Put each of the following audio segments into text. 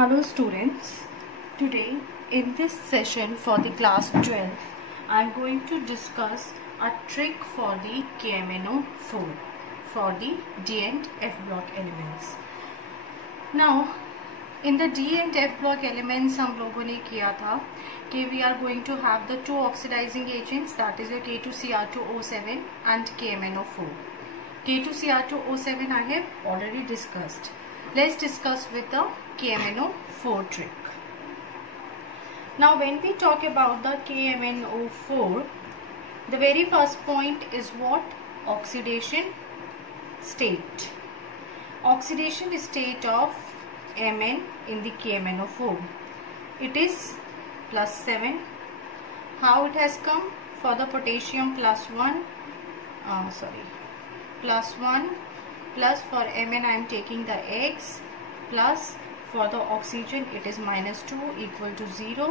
Hello students, today in this session for the class 12, I am going to discuss a trick for the KMNO4 for the D and F block elements. Now in the D and F block elements हम लोगों ने किया था कि we are going to have the two oxidizing agents, that is your K2Cr2O7 and KMNO4. K2Cr2O7 I have already discussed. Let's discuss with the KMNO4 trick. Now when we talk about the KMNO4, the very first point is what? Oxidation state. Oxidation state of Mn in the KMNO4. It is +7. How it has come? For the potassium +1, +1, plus for Mn I am taking the X, plus for the oxygen it is -2 equal to 0.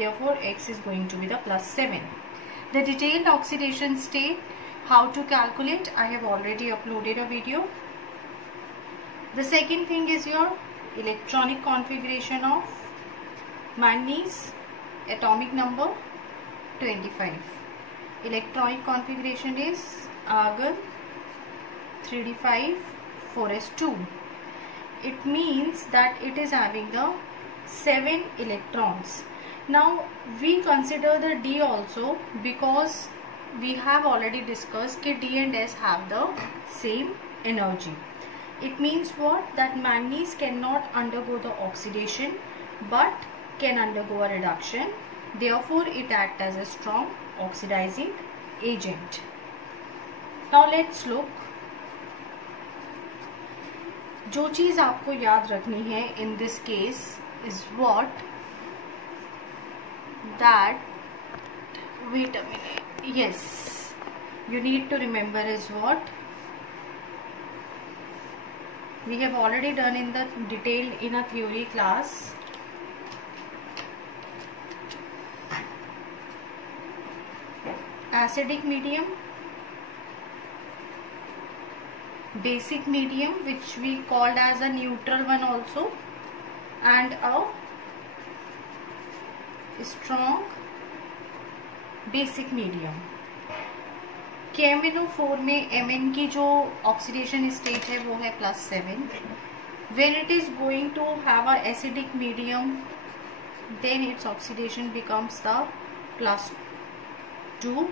Therefore X is going to be the +7. The detailed oxidation state, how to calculate, I have already uploaded a video. The second thing is your electronic configuration of manganese, atomic number 25. Electronic configuration is argon 3d5 4s2. It means that it is having the 7 electrons. Now we consider the D also, because we have already discussed that D and S have the same energy. It means what? That manganese cannot undergo the oxidation but can undergo a reduction. Therefore it acts as a strong oxidizing agent. Now let's look. जो चीज आपको याद रखनी है in this case is what? That, wait a minute, yes, you need to remember is what? We have already done in the detail in a theory class. Acidic medium, basic medium, which we called as a neutral one also, and a strong basic medium. KMNO4 में Mn की जो oxidation state है वो है +7. When it is going to have a acidic medium, then its oxidation becomes the +2.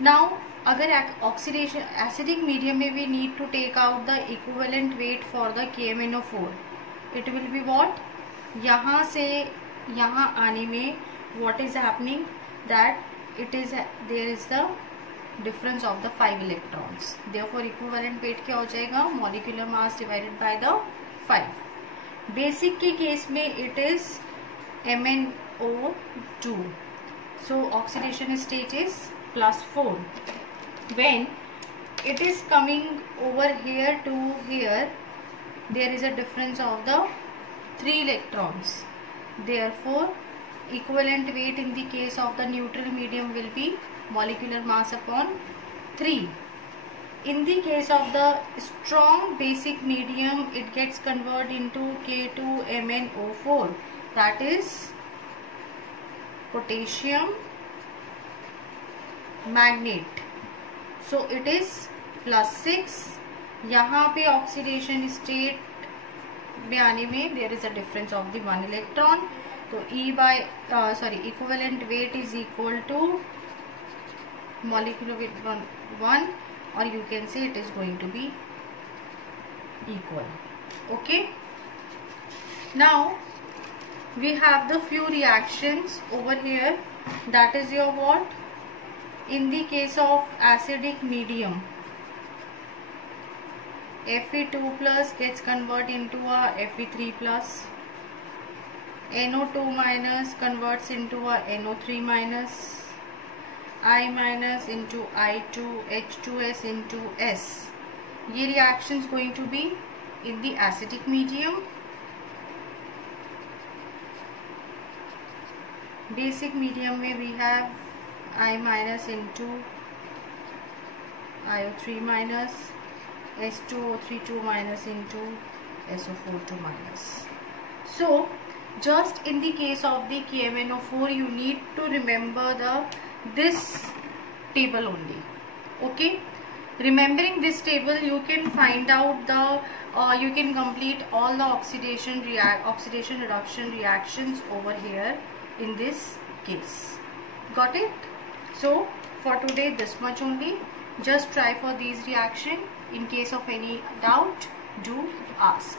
Now अगर oxidation acidic medium में we need to take out the equivalent weight for the KMNO4, it will be what? यहाँ से यहाँ आने में what is happening, that it is there is the difference of the 5 electrons. Therefore equivalent weight क्या हो जाएगा? Molecular mass divided by the 5. Basic के case में it is MnO2. So oxidation state is +4. When it is coming over here to here, there is a difference of the 3 electrons. Therefore equivalent weight in the case of the neutral medium will be molecular mass upon 3. In the case of the strong basic medium, it gets converted into K2MnO4, that is potassium magnate. So it is +6. यहाँ पे oxidation state में आने में there is a difference of the 1 electron. So equivalent weight is equal to molecular weight 1, or you can say it is going to be equal. Okay. Now we have the few reactions over here. That is your what? In the case of acidic medium, Fe2 plus gets converted into a Fe3 plus. NO2 minus converts into a NO3 minus. I minus into I2, H2S into S. ये reactions going to be in the acidic medium. Basic medium में we have I minus into IO3 minus, S2O3 2 minus into SO4 2 minus. So just in the case of the KMnO4, you need to remember this table only. Okay, remembering this table, you can find out you can complete all the oxidation reduction reactions over here in this case. Got it? So for today this much only. Just try for these reaction. In case of any doubt, do ask.